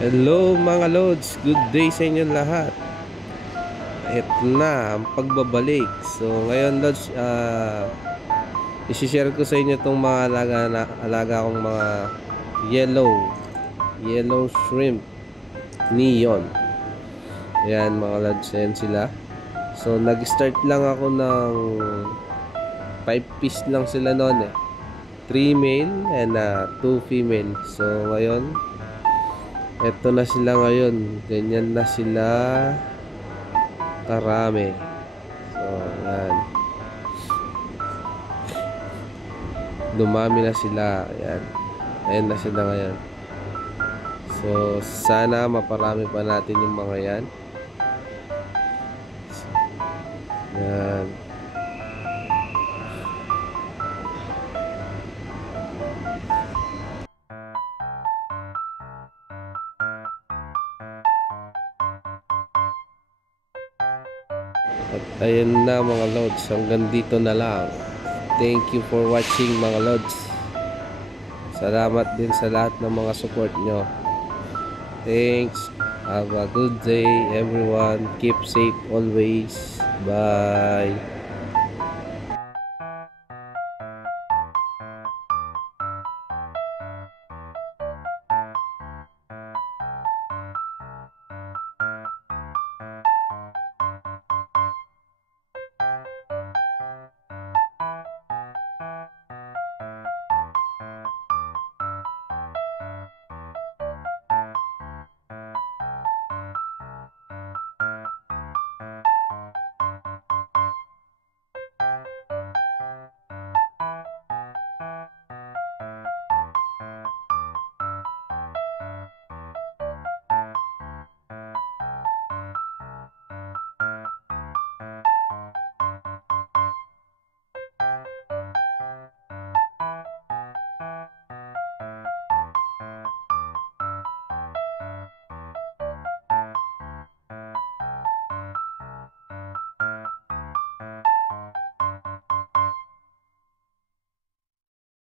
Hello mga Lods, good day sa inyo lahat. Ito na ang pagbabalik. So ngayon Lods, isi-share ko sa inyo itong mga alaga kong mga yellow shrimp neon. Ayan mga Lods, ayan sila. So nag-start lang ako ng 5 piece lang sila noon 3 male and 2 female. So ngayon eto na sila ngayon. Ganyan na sila karami. So, yan. Dumami na sila. Ayan. Ayan na sila ngayon. So, sana maparami pa natin yung mga yan. Yan. At ayun na mga Lods, hanggang dito na lang. Thank you for watching mga Lods. Salamat din sa lahat ng mga support nyo. Thanks. Have a good day everyone. Keep safe always. Bye.